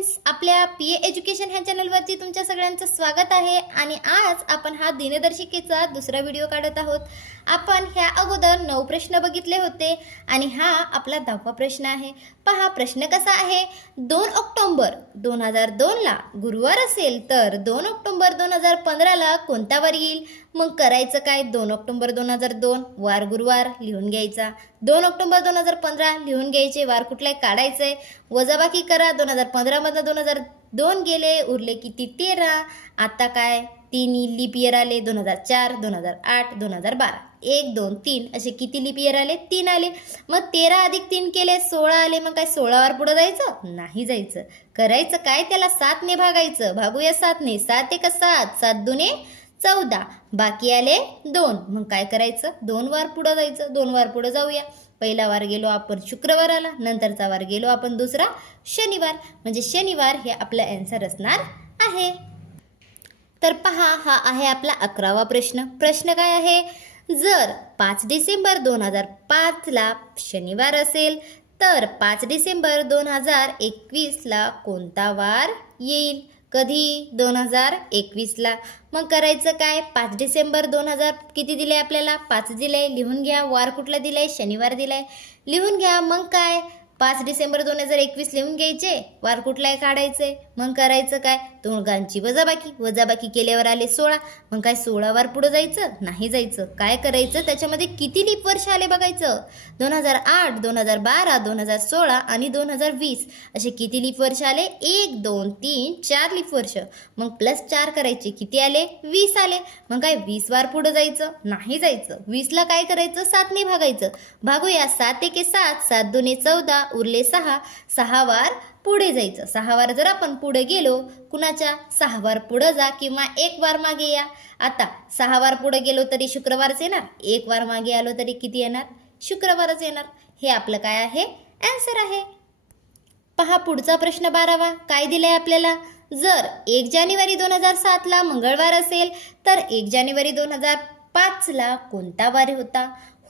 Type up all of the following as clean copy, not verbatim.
Friends, आपल्या PA education ह्या चॅनलवरती तुमच्या सगळ्यांचं स्वागत आहे। आणि आज आपण हा दिनदर्शिकेचा दुसरा व्हिडिओ काढत आहोत। आपण ह्या अगोदर 9 प्रश्न बघितले होते आणि हा आपला 10वा प्रश्न आहे। पहा प्रश्न कसा आहे। 2 ऑक्टोबर 2002 ला गुरुवार असेल तर 2 ऑक्टोबर 2015 ला कोणता वार येईल? मग करायचं काय? 2 ऑक्टोबर 2002 वार गुरुवार लिहून घ्यायचा। 2 ऑक्टोबर 2015 लिहून घ्यायचे, वार कुठलाय काढायचंय, वजाबाकी करा। 2015 मधून 2002 गेले, उरले किती? 13। आता काय 3 लीप इयर आले, 2004 2008 2012 1 2 3 असे किती लीप इयर आले? 3 आले। मग 13 अधिक 3 केले 16 आले। मग काय 16 वर पुढे जायचं? नाही जायचं। करायचं काय? त्याला 7 ने भागायचं। भागूया 7 ने। 7 1 7, 7 2 14, बाकी आले 2। मग काय करायचं? 2 वार पुढे जायचं। 2 वार पुढे जाऊया। पहिला वार गेलो आपण शुक्रवाराला, नंतरचा वार गेलो आपण दुसरा शनिवार, म्हणजे शनिवार हे आपलं आन्सर असणार आहे। तर पहा हा आहे आपला 11वा प्रश्न। प्रश्न काय आहे? जर 5 डिसेंबर 2005 ला शनिवार असेल तर 5 डिसेंबर 2021 ला कोणता वार येईल? कधी? 2021 ला। मग करायचं काय? 5 डिसेंबर 2000 किती दिले आपल्याला? 5 दिले। लिहून घ्या। वार कुठला दिलाय? शनिवार दिलाय, लिहून घ्या। मग काय 5 डिसेंबर 2021 लिहून घ्यायचे, वार कुठलाय काढायचे। मग करायचं काय? दोघांची वजाबाकी। वजाबाकी केल्यावर आले 16। मग काय 16 वार पुढे जायचं? नाही जायचं। काय करायचं? त्याच्यामध्ये किती लीप वर्ष आले बघायचं। 2008 2012 2016 आणि 2020 असे किती लीप वर्ष आले? 1 2 3 4 लीप वर्ष। मग प्लस 4 करायचे, किती आले? 20 आले। मग काय 20 वार पुढे जायचं? नाही जायचं। 20 ला काय करायचं? 7 ने भागायचं। भागूया। 7 1 7, 7 2 14, उरले 6। 6 वार पुढे जायचं। 6 वार जर आपण पुढे गेलो, कुणाच्या? 6 वार पुढे जा किंवा 1 वार मागे या। आता 6 वार पुढे गेलो तरी शुक्रवारच येणार, 1 वार मागे आलो तरी किती येणार? शुक्रवारच येणार। हे आपलं काय आहे? आन्सर आहे। पहा पुढचा प्रश्न 12वा। काय दिलाय आपल्याला? जर 1 जानेवारी 2007 ला मंगळवार असेल तर 1 जानेवारी 2005 ला कोणता वार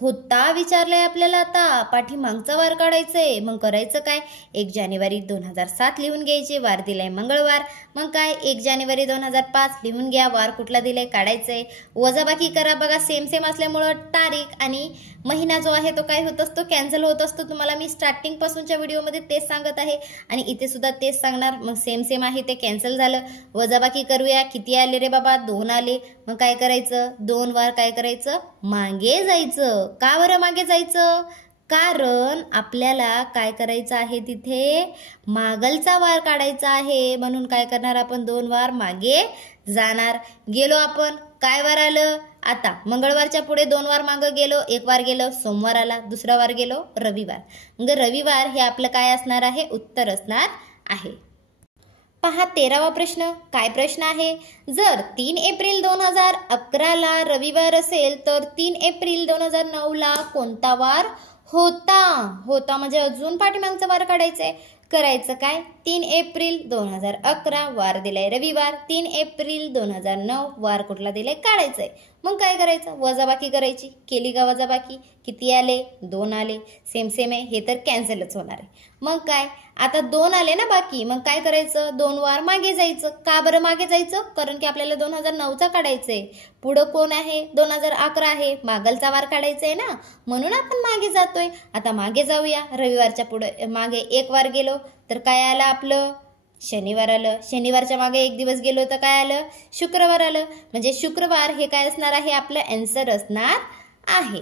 होता विचारलंय आपल्याला। आता पाठीमागचा वार काढायचंय। मग करायचं काय? 1 जानेवारी 2007 लिहून घ्यायचे, वार दिलाय मंगळवार। मग काय 1 जानेवारी 2005 लिहून घ्या, वार कुठला दिलाय काढायचंय। वजाबाकी करा। बघा सेम असल्यामुळं तारीख आणि महिना जो आहे तो काय होत असतो? कॅन्सल होत असतो। तुम्हाला मी स्टार्टिंग पासूनच्या व्हिडिओमध्ये तेच सांगत आहे आणि इथे सुद्धा तेच सांगणार। मग सेम आहे ते कॅन्सल झालं। वजाबाकी करूया। किती आले रे बाबा? 2 आले। मग काय करायचं? 2 वार काय करायचं? मागे जायचं। का बरं मागे जायचं? कारण आपल्याला काय करायचं आहे? तिथे मागलचा वार काढायचा आहे, म्हणून काय करणार आपण? 2 वार मागे जाणार। गेलो आपण, काय वार आलं? आता मंगळवारच्या पुढे 2 वार मागे गेलो, 1 वार गेलो सोमवार आला, दुसरा वार गेलो रविवार। मग रविवार हे आपलं काय असणार आहे? उत्तर असणार आहे। पहा 13वा प्रश्न। काय प्रश्न आहे? जर 3 एप्रिल 2011 ला रविवार असेल तर 3 एप्रिल 2009 ला कोणता वार होता म्हणजे अजून पाठीमागचा वार काढायचंय। करायचं काय? 3 एप्रिल 2011 वार दिलाय रविवार, 3 एप्रिल 2009 वार कुठला दिलाय काढायचंय। मग काय करायचं? वजाबाकी करायची। केली का वजाबाकी? किती आले? 2 आले। सेम आहे, हे तर कॅन्सलच होणार आहे। मग काय आता 2 आले ना बाकी। मग काय करायचं? 2 वार मागे जायचं। का बरं मागे जायचं? कारण की आपल्याला 2009चा काढायचंय। पुढं कोण आहे? 2011 आहे। मागलचा वार काढायचंय ना, म्हणून आपण मागे जातोय। आता मागे जाऊया। रविवारच्या पुढे मागे 1 वार गेलो तर काय आलं आपलं? शनिवार आलं। शनिवारच्या मागे 1 दिवस गेलो तर काय आलं? शुक्रवार आलं। म्हणजे शुक्रवार हे काय असणार आहे? आपलं आन्सर असणार आहे।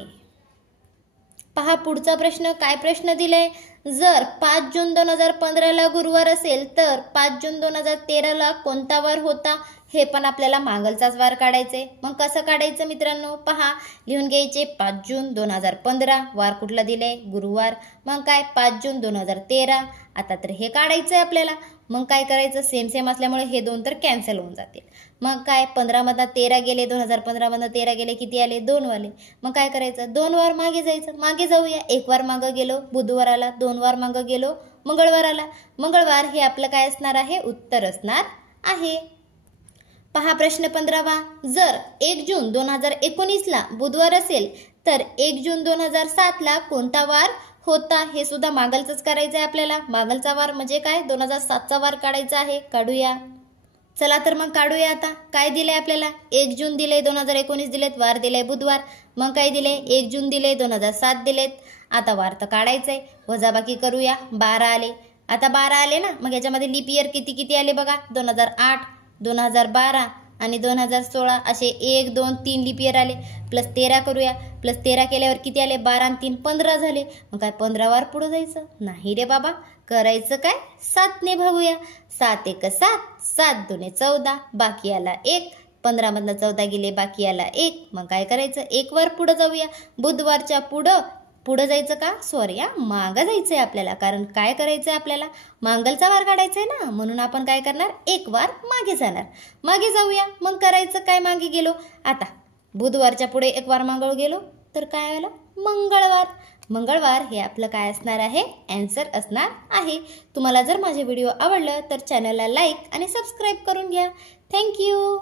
पहा पुढचा प्रश्न। काय प्रश्न दिलाय? जर 5 जून 2015 ला गुरुवार असेल तर 5 जून 2013 ला कोणता वार होता? हे पण आपल्याला मागलचाच वार काढायचे। मग कसं काढायचं मित्रांनो? पहा लिहून घ्यायचे। 5 जून 2015 वार कुठला दिलाय? गुरुवार। मग काय 5 जून 2013 आता तर हे काढायचंय आपल्याला। मग काय करायचं? सेम असल्यामुळे हे 2 तर कॅन्सल होऊन जातील। मग काय 15 मधनं 13 गेले, 2015 मधनं 13 गेले, किती आले? 2 वाले। मग काय करायचं? 2 वार मागे जायचं। मागे जाऊया। 1 वार मागे गेलो बुधवार आला, 2 वार मागे गेलो मंगळवार आला। मंगळवार हे आपलं काय असणार आहे? उत्तर असणार आहे। पहा प्रश्न 15वा। जर 1 जून 2019 ला बुधवार असेल तर 1 जून 2007 ला कोणता वार होता हे सुद्धा मागलचंच करायचं आहे आपल्याला. मागलचा वार म्हणजे काय, 2007चा वार काढायचा आहे. काढूया. चला तर मग काढूया. आता काय दिलंय आपल्याला, 1 जून दिले, 2019 दिलेत, वार दिले बुधवार. मग काय दिले, 1 जून दिले, 2007 दिलेत. आता वार तर काढायचंय, वजाबाकी करूया. 12 आले. आता 12 आले ना, मग याच्यामध्ये लीप इयर किती किती आले बघा, 2008, 2012 आणि 2016 असे 1, 2, 3 लीप इयर आले. प्लस 13 करूया. प्लस 13 केल्यावर किती आले, 12 आणि 3 15 झाले. मग काय 15 वार पुढे जायचं नाही रे बाबा. करायचं काय, 7 ने भागूया. 7 1 7, 7 2 14, बाकी आला 1. 15 मधनं 14 गेले, बाकी आला 1. मग काय करायचं, 1 वार पुढे जाऊया. बुधवारच्या पुढं जायचं का, सॉरी मागं जायचंय आपल्याला. कारण काय करायचंय आपल्याला, मांगलचा वार काढायचा आहे ना, म्हणून आपण काय करणार, 1 वार मागे जाणार. मागे जाऊया. मग करायचं काय, मागे गेलो. आता बुधवारच्या पुढे 1 वार मागे गेलो तर काय आलं, मंगळवार. मंगळवार हे आपलं काय असणार आहे, आन्सर असणार आहे. तुम्हाला जर माझे व्हिडिओ आवडलं तर चॅनलला लाईक आणि सबस्क्राईब करून घ्या. थँक्यू.